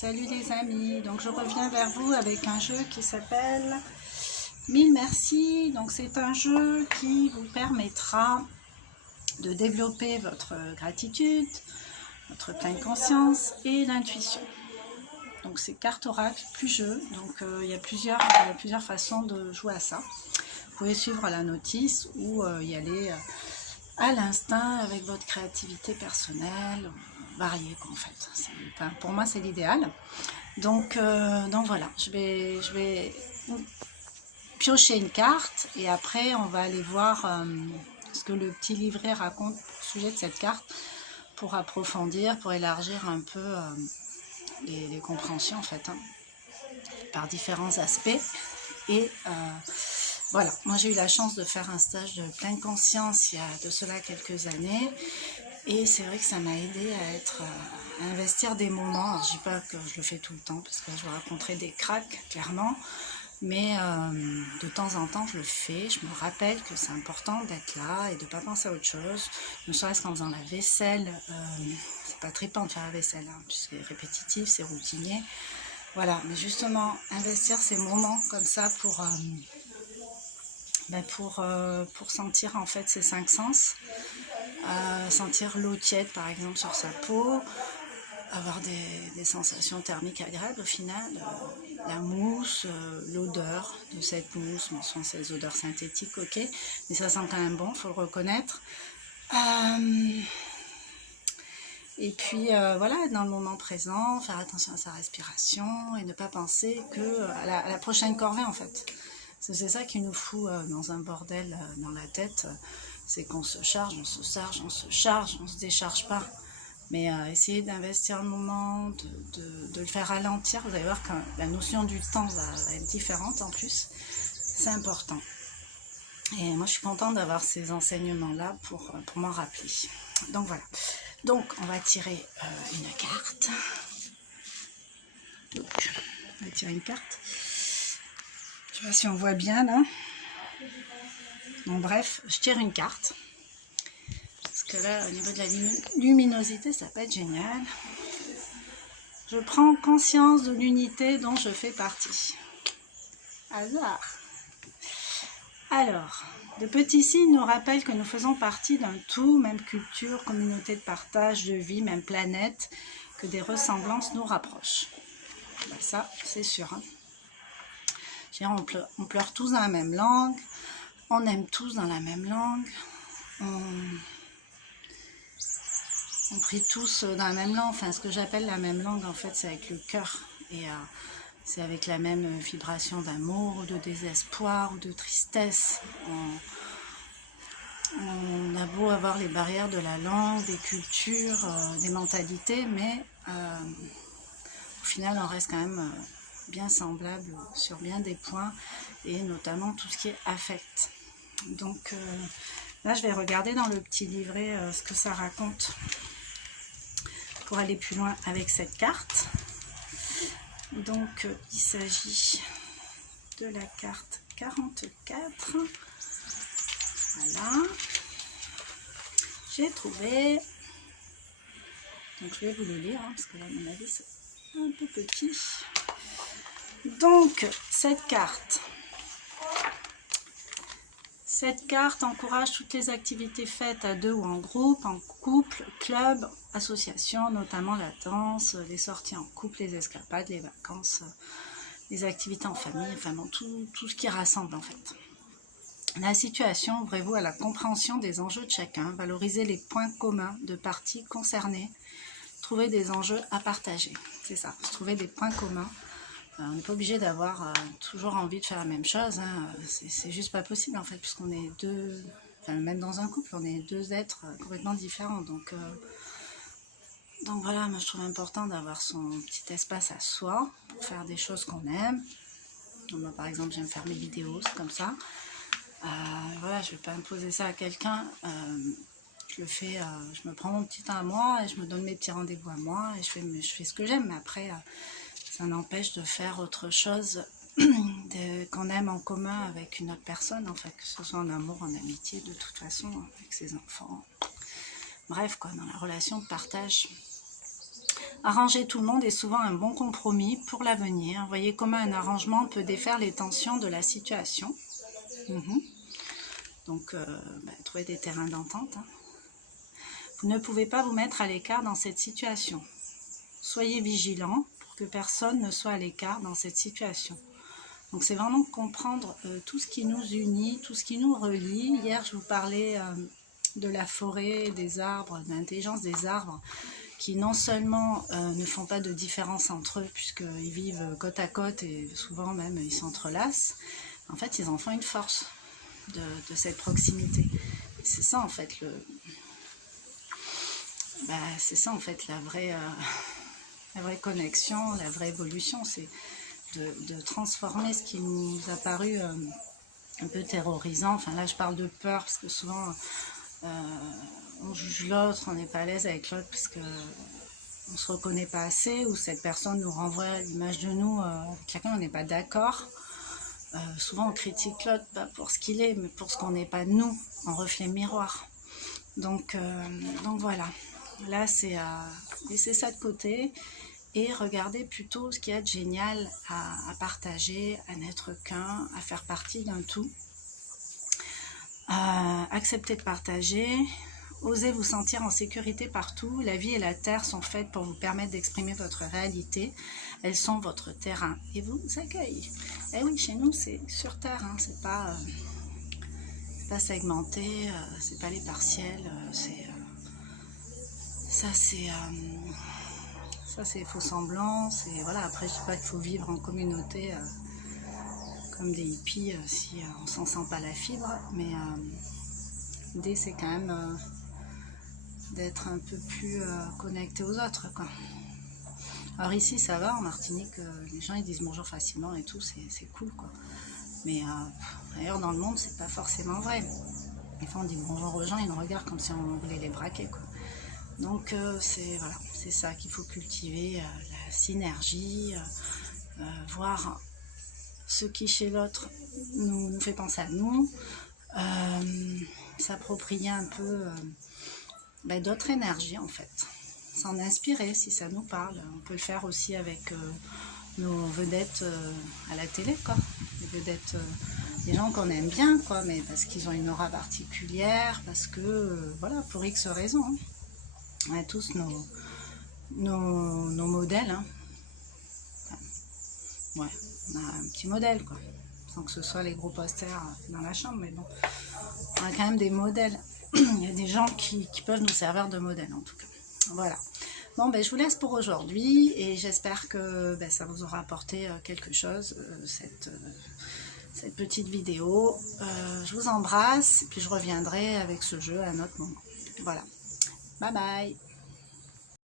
Salut les amis, donc je reviens vers vous avec un jeu qui s'appelle 1000 merci. Donc c'est un jeu qui vous permettra de développer votre gratitude, votre pleine conscience et l'intuition. Donc c'est carte oracle plus jeu, donc il y a plusieurs façons de jouer à ça. Vous pouvez suivre la notice ou y aller à l'instinct avec votre créativité personnelle, variée en fait. Enfin, pour moi c'est l'idéal. Donc voilà, je vais piocher une carte et après on va aller voir ce que le petit livret raconte au sujet de cette carte pour approfondir, pour élargir un peu les compréhensions en fait, par différents aspects. Et voilà, moi j'ai eu la chance de faire un stage de pleine conscience il y a de cela quelques années et c'est vrai que ça m'a aidé à investir des moments. Alors, je ne dis pas que je le fais tout le temps parce que je rencontrer des cracks clairement, mais de temps en temps je le fais, je me rappelle que c'est important d'être là et de ne pas penser à autre chose, ne serait-ce qu'en faisant la vaisselle. C'est pas trippant de faire la vaisselle, puisque c'est répétitif, c'est routinier. Voilà, mais justement, investir ces moments comme ça pour sentir en fait ces 5 sens, sentir l'eau tiède par exemple sur sa peau, avoir des sensations thermiques agréables au final, la mousse, l'odeur de cette mousse, bon, ce sont ces odeurs synthétiques, ok, mais ça sent quand même bon, il faut le reconnaître. Et puis voilà, être dans le moment présent, faire attention à sa respiration et ne pas penser à la prochaine corvée en fait. C'est ça qui nous fout dans un bordel dans la tête, c'est qu'on se charge, on se charge, on se charge, on se décharge pas. Mais essayer d'investir le moment, de le faire ralentir, vous allez voir que la notion du temps va être différente en plus, c'est important. Et moi je suis contente d'avoir ces enseignements-là pour m'en rappeler. Donc voilà. Donc, on va tirer une carte. Donc, on va tirer une carte. Je ne sais pas si on voit bien là. Bon, bref, je tire une carte. Parce que là, au niveau de la luminosité, ça peut être génial. Je prends conscience de l'unité dont je fais partie. Hasard. Alors, de petits signes nous rappellent que nous faisons partie d'un tout, même culture, communauté de partage, de vie, même planète, que des ressemblances nous rapprochent. Ben ça, c'est sûr. On pleure tous dans la même langue, on aime tous dans la même langue, on prie tous dans la même langue. Enfin, ce que j'appelle la même langue, en fait, c'est avec le cœur. Et c'est avec la même vibration d'amour, ou de désespoir, ou de tristesse. On a beau avoir les barrières de la langue, des cultures, des mentalités, mais au final, on reste quand même bien semblable sur bien des points, et notamment tout ce qui est affect. Donc là, je vais regarder dans le petit livret ce que ça raconte pour aller plus loin avec cette carte. Donc il s'agit de la carte 44. Voilà, j'ai trouvé. Donc je vais vous le lire, parce que là, à mon avis, c'est un peu petit. Donc, cette carte encourage toutes les activités faites à deux ou en groupe, en couple, club, association, notamment la danse, les sorties en couple, les escapades, les vacances, les activités en famille, enfin bon, tout ce qui rassemble en fait. La situation, ouvrez-vous à la compréhension des enjeux de chacun, valorisez les points communs de parties concernées, trouver des enjeux à partager. C'est ça, trouver des points communs. On n'est pas obligé d'avoir toujours envie de faire la même chose, c'est juste pas possible en fait, puisqu'on est deux, enfin, même dans un couple, on est deux êtres complètement différents. Donc voilà, moi je trouve important d'avoir son petit espace à soi pour faire des choses qu'on aime. Donc, moi, par exemple, j'aime faire mes vidéos, c'est comme ça. Voilà, je ne vais pas imposer ça à quelqu'un. Je le fais, je me prends mon petit temps à moi et je me donne mes petits rendez-vous à moi et je fais ce que j'aime. Mais après, ça n'empêche de faire autre chose qu'on aime en commun avec une autre personne, en fait, que ce soit en amour, en amitié, de toute façon, avec ses enfants. Bref, quoi, dans la relation de partage. Arranger tout le monde est souvent un bon compromis pour l'avenir. Voyez comment un arrangement peut défaire les tensions de la situation. Donc, trouver des terrains d'entente. Vous ne pouvez pas vous mettre à l'écart dans cette situation. Soyez vigilants pour que personne ne soit à l'écart dans cette situation. Donc c'est vraiment comprendre tout ce qui nous unit, tout ce qui nous relie. Hier, je vous parlais de la forêt, des arbres, de l'intelligence des arbres, qui non seulement ne font pas de différence entre eux, puisqu'ils vivent côte à côte et souvent même ils s'entrelacent, en fait ils en font une force de cette proximité. C'est ça en fait c'est ça en fait la vraie connexion, la vraie évolution, c'est de transformer ce qui nous a paru un peu terrorisant. Enfin là je parle de peur parce que souvent on juge l'autre, on n'est pas à l'aise avec l'autre parce que on ne se reconnaît pas assez, ou cette personne nous renvoie l'image de nous avec laquelle on n'est pas d'accord. Souvent on critique l'autre pas pour ce qu'il est, mais pour ce qu'on n'est pas nous, en reflet miroir. Donc voilà, là c'est à laisser ça de côté et regarder plutôt ce qu'il y a de génial à partager, à n'être qu'un, à faire partie d'un tout. Accepter de partager, osez vous sentir en sécurité partout. La vie et la terre sont faites pour vous permettre d'exprimer votre réalité. Elles sont votre terrain et vous accueillent. Et oui, chez nous c'est sur terre, hein, c'est pas segmenté, c'est pas les partiels, ça c'est faux semblant. Voilà, après je dis pas qu'il faut vivre en communauté comme des hippies si on s'en sent pas la fibre, mais l'idée c'est quand même d'être un peu plus connecté aux autres, quoi. Alors ici ça va, en Martinique les gens ils disent bonjour facilement et tout, c'est cool, quoi. Mais ailleurs dans le monde c'est pas forcément vrai. Des fois on dit bonjour aux gens, ils nous regardent comme si on voulait les braquer, quoi. Donc c'est ça qu'il faut cultiver, la synergie, voir ce qui chez l'autre nous fait penser à nous, s'approprier un peu d'autres énergies en fait, s'en inspirer si ça nous parle. On peut le faire aussi avec nos vedettes à la télé, quoi. Les vedettes, des gens qu'on aime bien, quoi, mais parce qu'ils ont une aura particulière, parce que voilà, pour X raisons, hein. On a tous nos modèles, hein. Ouais, on a un petit modèle, quoi, sans que ce soit les gros posters dans la chambre, mais bon, on a quand même des modèles. Il y a des gens qui peuvent nous servir de modèle, en tout cas. Voilà. Bon, je vous laisse pour aujourd'hui et j'espère que ça vous aura apporté quelque chose, cette petite vidéo. Je vous embrasse et puis je reviendrai avec ce jeu à un autre moment. Voilà. Bye bye.